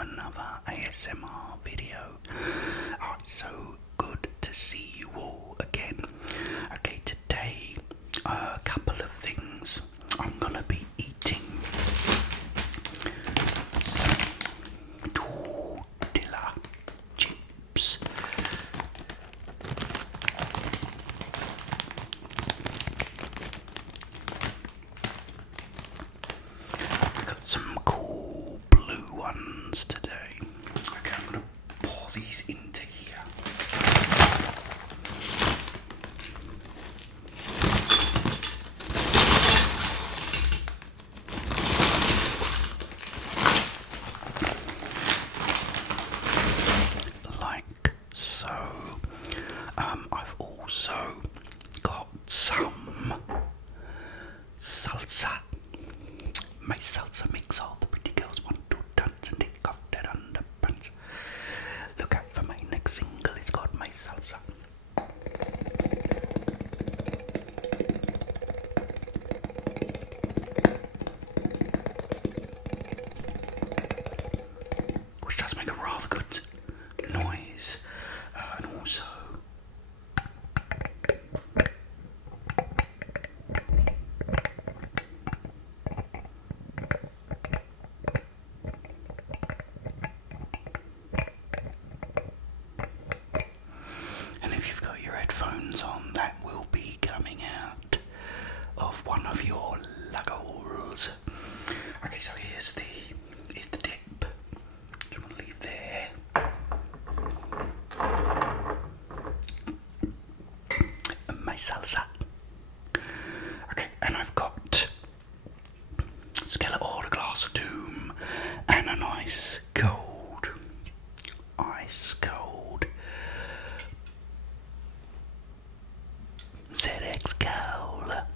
another ASMR video. Oh, it's so good to see you all again. Okay, today a couple of things. I'm gonna be eating some Tortilla chips. Got some cool blue ones today. Okay, I'm gonna pour these into here. Like so. I've also got some salsa. My salsa makes all the pretty girls want to dance and take off their underpants. Look out for my next single, it's called My Salsa. Which does make a rather good noise. And also and if you've got your headphones on, that will be coming out of one of your lug holes. Okay, so here's the dip. Just want to leave there. And my salsa. Okay, and I've got skillet or a glass of doom and an ice cold ZX Cola.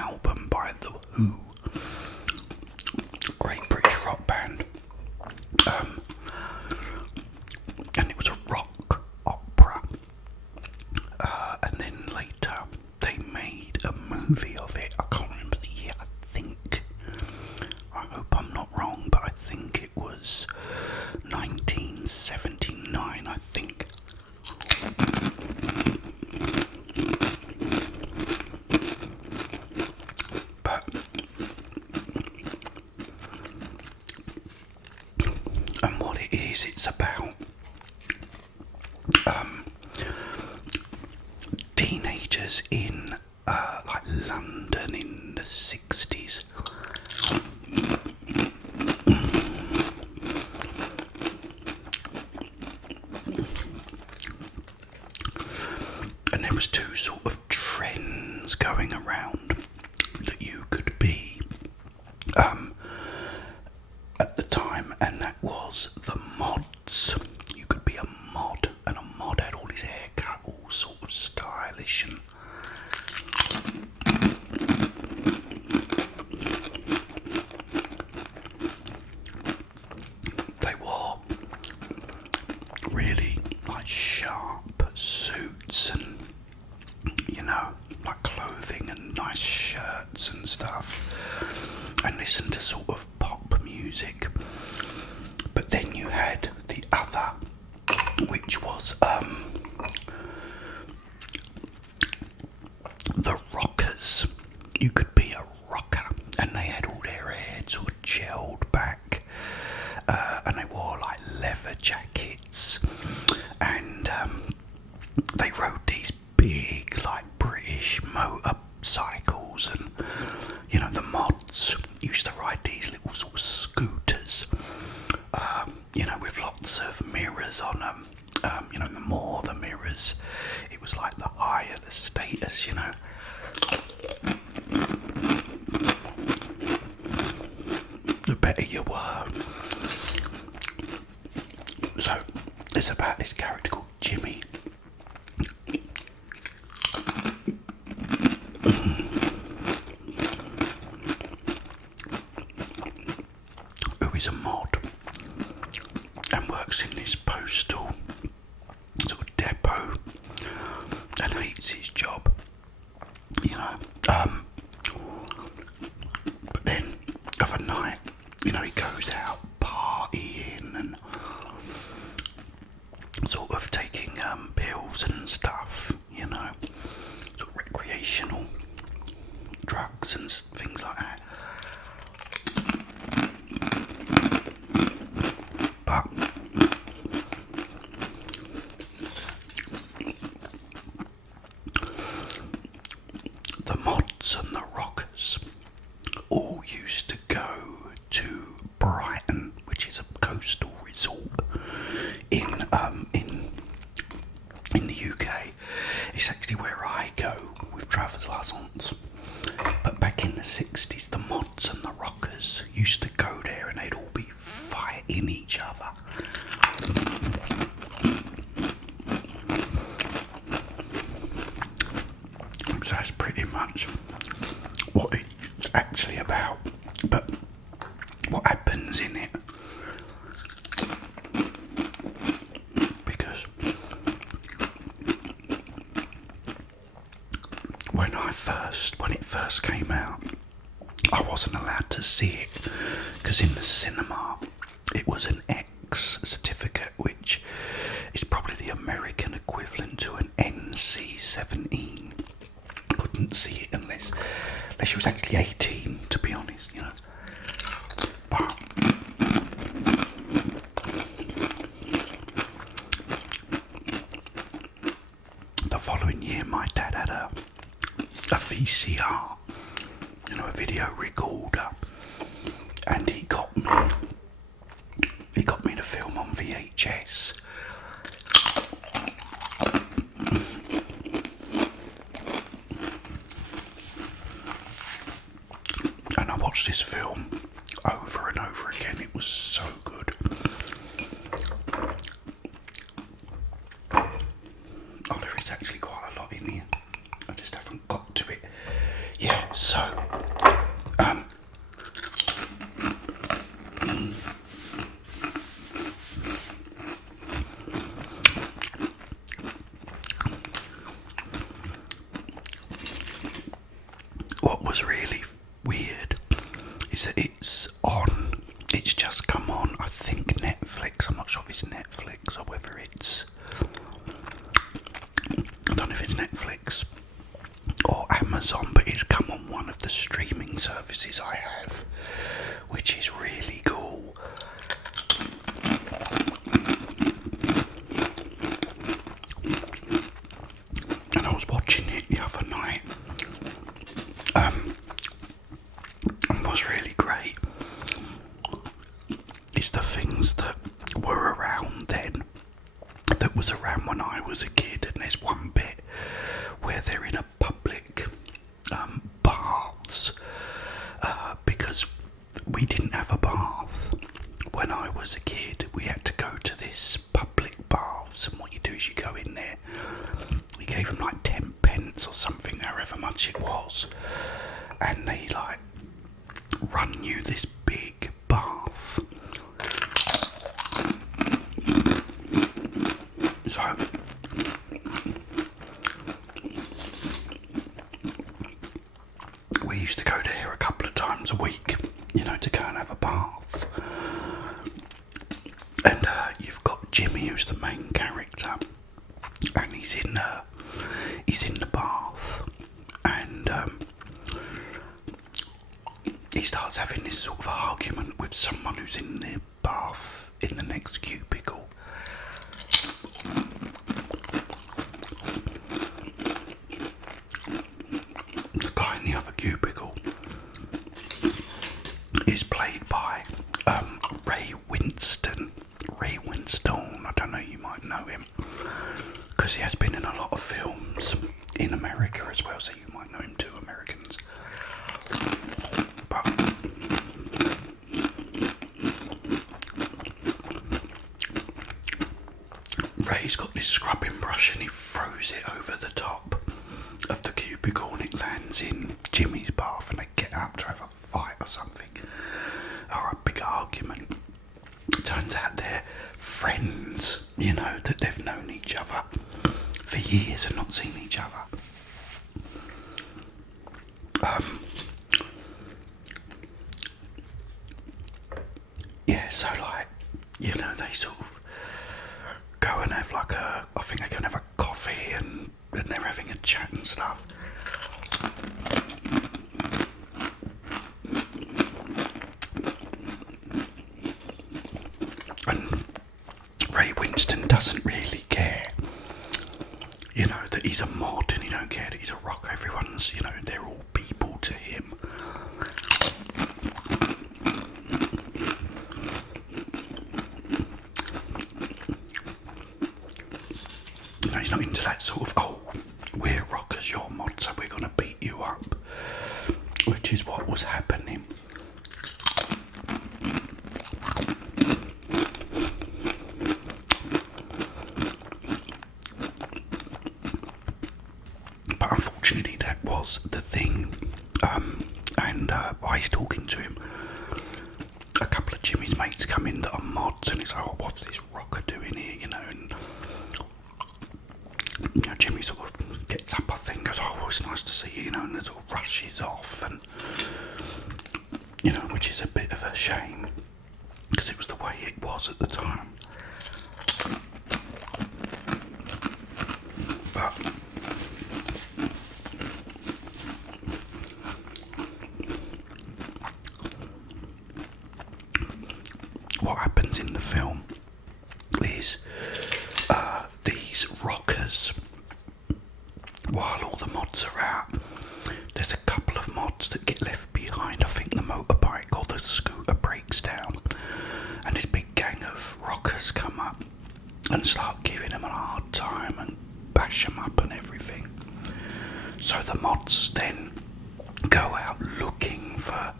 album by The Who, great British rock band, and it was a rock opera, and then later they made a movie of it. I can't remember the year. I hope I'm not wrong, but I think it was 1979, I think. But and what it is, it's about teenagers in like London in the 60s. And there was two sort of trends going around that you could be at the time, and that was the mods. You could be a mod, and a mod had all his hair cut, all sort of stylish, and they wore really like sharp suits and, you know, like clothing and nice shirts and stuff, and listen to sort of pop music. But then you had the other, which was the rockers. You could be a rocker, and they had all their hair sort of gelled back, and they wore like leather jackets, and they rode these big like British motorcycles, and, you know, the mods used to ride these little sort of scooters, you know, with lots of mirrors on them. You know, the more the mirrors, it was like the higher the status, you know. The better you were. So it's about this character called Jimmy. Who is a mod and works in this postal sort of depot and hates his job, you know. But then of a night, you know, he goes out partying and sort of taking pills and stuff, you know, sort of recreational drugs and things like that. But the mods and the rockers all used to go to Brighton, which is a coastal resort in the UK. It's actually where I go with Traveller's License. But back in the 60s, the mods and the rockers used to go there, and they'd all be fighting each other. So that's pretty much what it's actually about. But what happens in it, because when it first came out, I wasn't allowed to see it, because in the cinema it was an X certificate, which is probably the American equivalent to an NC-17. Couldn't see it unless you was actually 18, to be honest, you know. But the following year, my dad had a VCR, you know, a video recorder, and he got me the film on VHS. And I watched this film over and over again. It was so good. Oh, there is actually quite a lot in here. I just haven't got to it. Yeah, so What was really weird is that it's just come on, I think Netflix. I'm not sure if it's Netflix or whether it's, I don't know if it's Netflix or Amazon, but it's come on one of the streaming services I have, which is really cool. And I was watching it the other night. And what's really great is the things that were around then, that was around when I was a kid. And there's one bit where they're in a public baths, because we didn't have a bath when I was a kid. We had to go to this public baths, and what you do is you go in there. We gave them like 10 pence or something, however much it was, and they like run you this big bath. So we used to go there a couple of times a week, to go and have a bath. And you've got Jimmy, who's the main character, and he's in the bath, and he starts having this sort of argument with someone who's in the bath in the next cubicle. The guy in the other cubicle is played by Ray Winstone. I don't know, you might know him because he has been in a lot of films in America as well, so you might know him too, Americans. But Ray's got this scrubbing brush and he throws it over the top of the cubicle and it lands in Jimmy's bath, and they get up to have a fight or something, or a big argument. It turns out they're friends, that they've known each other for years and not seen each other. So they sort of go and have I think they go and have a coffee and they're having a chat and stuff. And Ray Winstone doesn't really care, that he's a mod, and he don't care that he's a rocker. Everyone's, they're all people to him. He's not into that sort of, we're rockers, you're mods, so we're going to beat you up, which is what was happening. But unfortunately that was the thing, and while he's talking to him, a couple of Jimmy's mates come in that are mods, and he's like, what's this rocker doing here, and Jimmy sort of gets up, I think, goes, it's nice to see you, and sort of rushes off, and which is a bit of a shame because it was the way it was at the time. But what happens in the film is these rockers, while all the mods are out, there's a couple of mods that get left behind. I think the motorbike or the scooter breaks down, and this big gang of rockers come up and start giving them a hard time and bash them up and everything. So the mods then go out looking for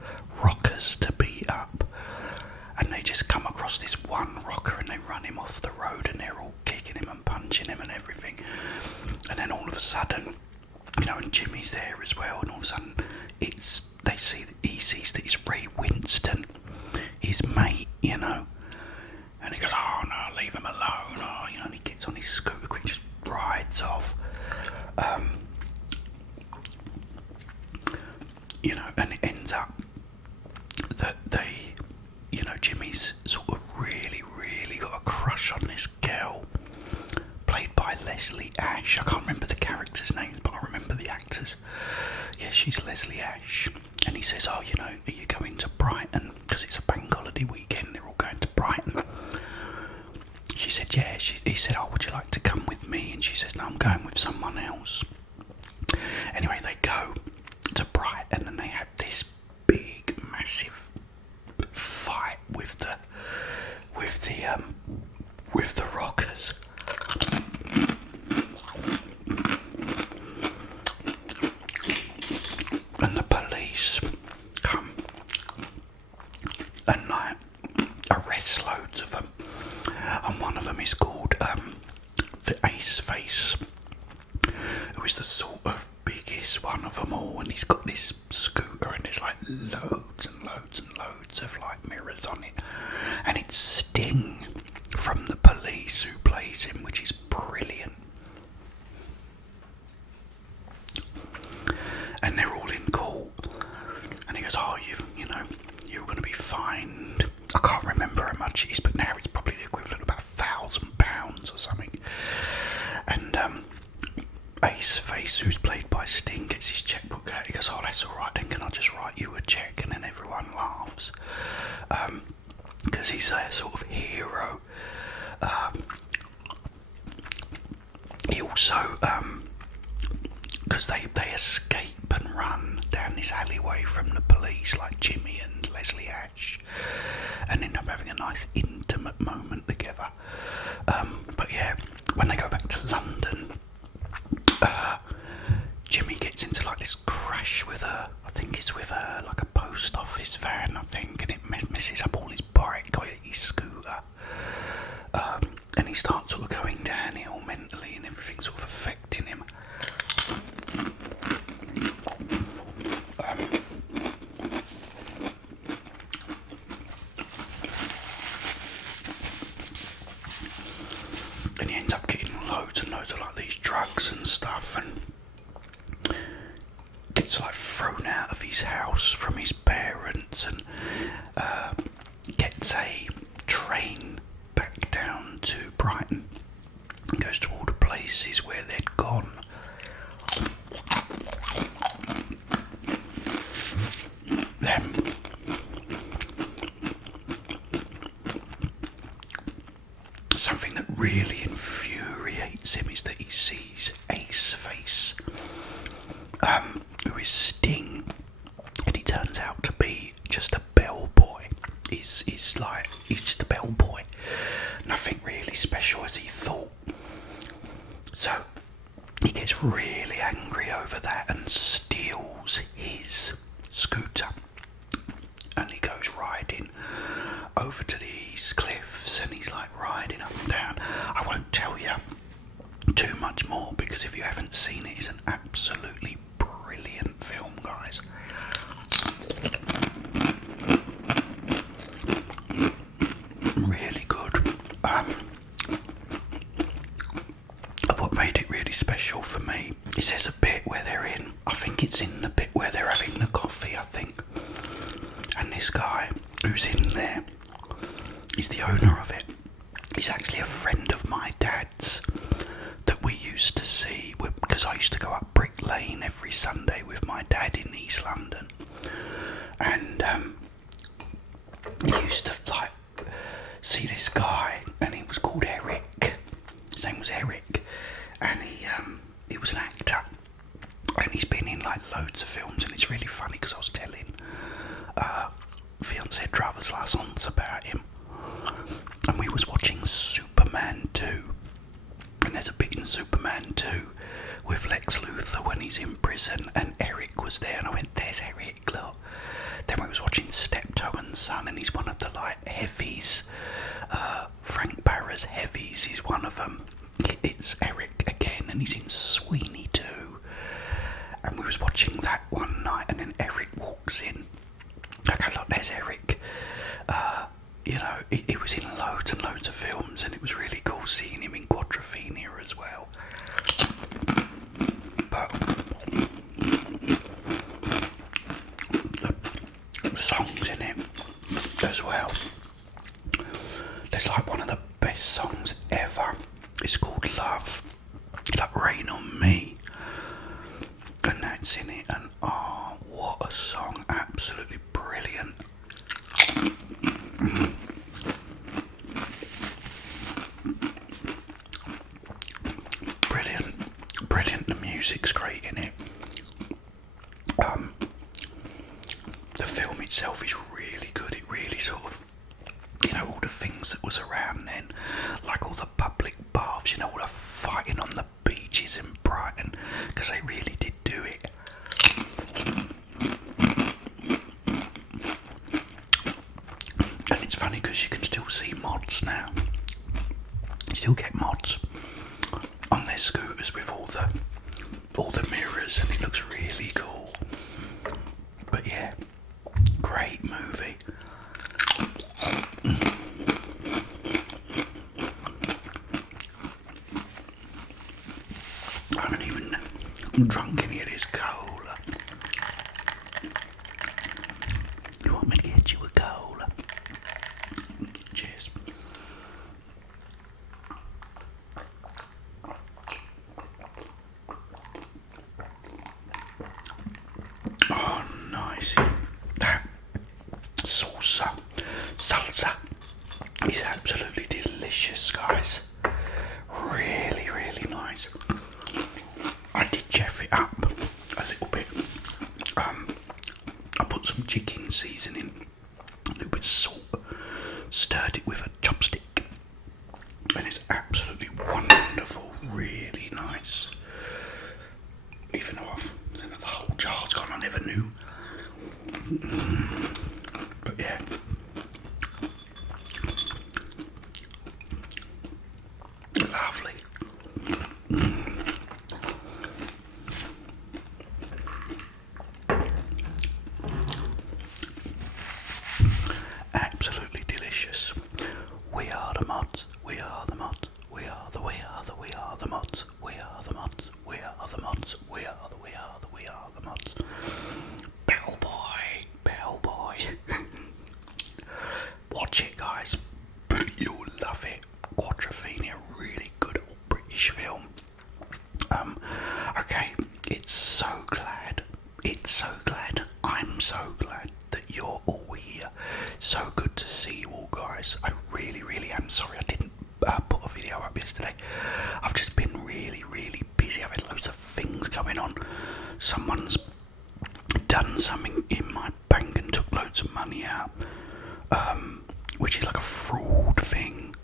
rockers to beat up, and they just come across this one rocker and they run him off the road, and they're all kicking him and punching him and everything. And then all of a sudden, and Jimmy's there as well, and all of a sudden it's he sees that it's Ray Winston, his mate, you know, and he goes, "Oh no, leave him alone!" Oh, you know, and he gets on his scooter, quick, just rides off. You know, and it ends up that Jimmy's sort of really, really got a crush on this girl, played by Leslie Ash. I can't remember the characters' names, but I remember the actors. Yeah, she's Leslie Ash. And he says, "Oh, you know, are you going to Brighton? Because it's a bank holiday weekend, they're all going to Brighton." She said, "Yeah." He said, "Oh, would you like to come with me?" And she says, "No, I'm going with someone else." Anyway, they go to Brighton and they have this big, massive fight with the rockers. And the police come and like arrest loads of them. And one of them is called the Ace Face, who is the sort of biggest one of them all, and he's got this scooter and there's like loads and loads and loads of like mirrors on it, and it's Sting from The Police who plays him, which is brilliant. And they're all in court, and he goes, "Oh, you're going to be fined." I can't remember how much it is, but now it's probably the equivalent of about £1,000 or something. And Ace Face, who's played by Sting, gets his checkbook out. He goes, "Oh, that's all right then, can I just write you a check?" And then everyone laughs, because he's a sort of hero. He also, because they escape and run down this alleyway from the police, like Jimmy and Leslie Ash, and end up having a nice intimate moment together. But yeah, when they go back to London, Jimmy gets into like this crash with like a post office van, I think, and it messes up all his bike, or his scooter, and he starts sort of going downhill mentally, and everything's sort of affecting him. And he ends up getting loads and loads of like these drugs and stuff, and gets like thrown out of his house from his parents, and gets a train back down to Brighton and goes to all the places where they'd gone. Then something that really infuriates him is that he sees Ace Face, who is Sting, and he turns out to be just a bellboy. He's just a bellboy, nothing really special as he thought. So he gets really angry over that and steals his scooter, and he goes riding over to these cliffs, and he's like riding up and down. I won't tell you too much more, because if you haven't seen it, it's an absolutely brilliant film, guys. Really good. What made it really special for me is there's a bit where I think it's in the bit where they're having the coffee, I think, and this guy who's in there is the owner of it. He's actually a friend of my dad's that we used to see, because I used to go up Brick Lane every Sunday with my dad in East London, and he used to like see this guy, and he was called Eric. His name was Eric, and he was an actor, and he's been in like loads of films, and it's really funny because I was telling Fiancé Travis Lassance about him, and we was watching Superman 2, and there's a bit in Superman 2 with Lex Luthor when he's in prison, and Eric was there, and I went, "There's Eric, look." Then we was watching Steptoe and Son, and he's one of the like heavies, Frank Barra's heavies, he's one of them. It's Eric again, and he's in Sweeney 2. And we was watching that one night, and then Eric walks there's Eric. You know, he was in loads and loads of films, and it was really cool seeing him in Quadrophenia as well. But the songs in it as well. There's like one of the best songs ever. It's called Love, like Rain on Me, and that's in it. And oh, what a song! Absolutely brilliant. Brilliant. The music's great in it. The film itself is really good. It really sort of, you know, all the things that was around then, like all the public baths, you know, all the fighting on the beaches in Brighton, because they really did do it. And it's funny because you can still see mods now. You still get mods on their scooters with all the mirrors, and it looks really cool. But yeah, great movie. I haven't even drunk any of this cola. You want me to get you a cola? Cheers. Oh, nice. That salsa is absolutely delicious, guys. Really, really nice. I did chef it up a little bit. I put some chicken seasoning, a little bit of salt, stirred it with a chopstick, and it's absolutely wonderful. Really nice. Even though the whole jar's gone, I never knew. But yeah. Lovely. Absolutely delicious. We are the mods. We are the mods. We are the mods. We are the mods. We are the mods. We are the mods. Bellboy. Watch it, guys. You'll love it. Quadrophenia, really good old British film. Okay, I'm so glad that you're all here. So good to see you all, guys. I really, really am sorry I didn't put a video up yesterday. I've just been really, really busy. I've had loads of things going on. Someone's done something in my bank and took loads of money out, which is like a fraud thing,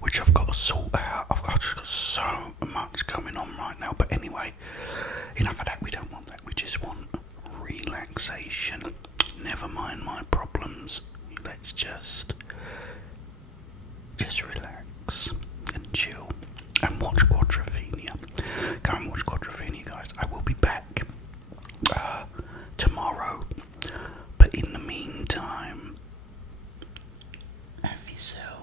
which I've got to sort out. I've just got so much going on right now. But anyway, enough of that. We don't want that. We just want relaxation. Never mind my problems. Let's just relax and chill and watch Quadrophenia. Go and watch Quadrophenia, guys. I will be back tomorrow. But in the meantime, have yourself